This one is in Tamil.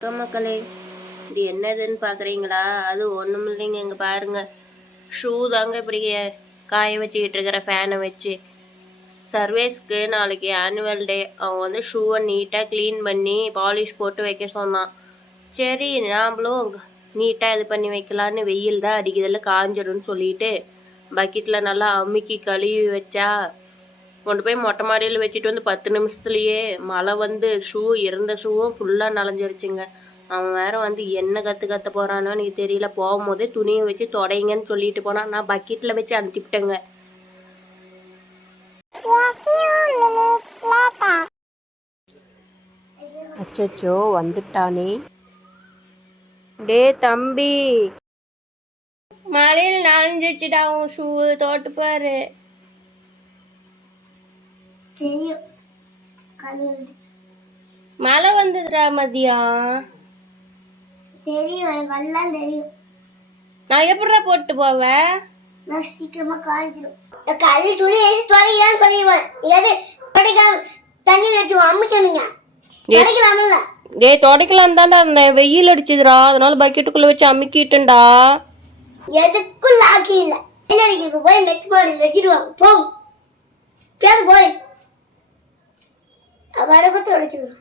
மக்களே, இது என்னதுன்னு பார்க்குறீங்களா? அது ஒன்றும் இல்லைங்க. இங்கே பாருங்க, ஷூ தாங்க இப்படி காய வச்சுக்கிட்டு இருக்கிற ஃபேனை வச்சு. சர்வேஸ்க்கு நாளைக்கு ஆனுவல் டே. அவன் வந்து ஷூவை நீட்டாக க்ளீன் பண்ணி பாலிஷ் போட்டு வைக்க சொன்னான். சரி, நாம்ளும் நீட்டாக இது பண்ணி வைக்கலான்னு, வெயில் தான் அடிக்கிறதுல காஞ்சிடும்னு சொல்லிட்டு பக்கெட்டில் நல்லா அமுக்கி கழுவி வச்சா, கொண்டு போய் மொட்டை மாடியில் வச்சுட்டு வந்து 10 நிமிஷத்துலேயே மழை வந்து இருந்த ஷூவும் ஃபுல்லாக நனைஞ்சிருச்சுங்க. அவன் வேற வந்து என்ன கற்று போகிறானோ எனக்கு தெரியல. போகும்போதே துணியை வச்சு தொடைங்கன்னு சொல்லிட்டு போனான். நான் பக்கெட்டில் வச்சு அனுப்பிவிட்டேங்க. அச்சோ, வந்துட்டானே. டே தம்பி, மழையில் நனைஞ்சிச்சுடா உன் ஷூ, தோட்டு பாரு. மழை வந்ததுடா மதியம். தெரியும், எல்லாம் தெரியும். நான் எப்படிடா போட்டு போவேன்? நான் சீக்கிரமா காய்ச்சிடும். நான் கல்லு துணி வச்சு துடைக்கலான்னு சொல்லிடுவேன். எது துடைக்காம தண்ணி வச்சு அம்மிக்கணுங்க. துடைக்கலாம்ல? டேய், துடைக்கலாம் தான்டா இருந்தேன். வெயில் அடிச்சுதுடா, அதனால பக்கெட்டுக்குள்ள வச்சு அமுக்கிட்டுண்டா. எதுக்கும் லாக்கி இல்லை. வெள்ளடிக்கு போய் மெட்டு மாடி வச்சிடுவாங்க. போ பேரு போய் வடக்கு துடைச்சிடுவான்.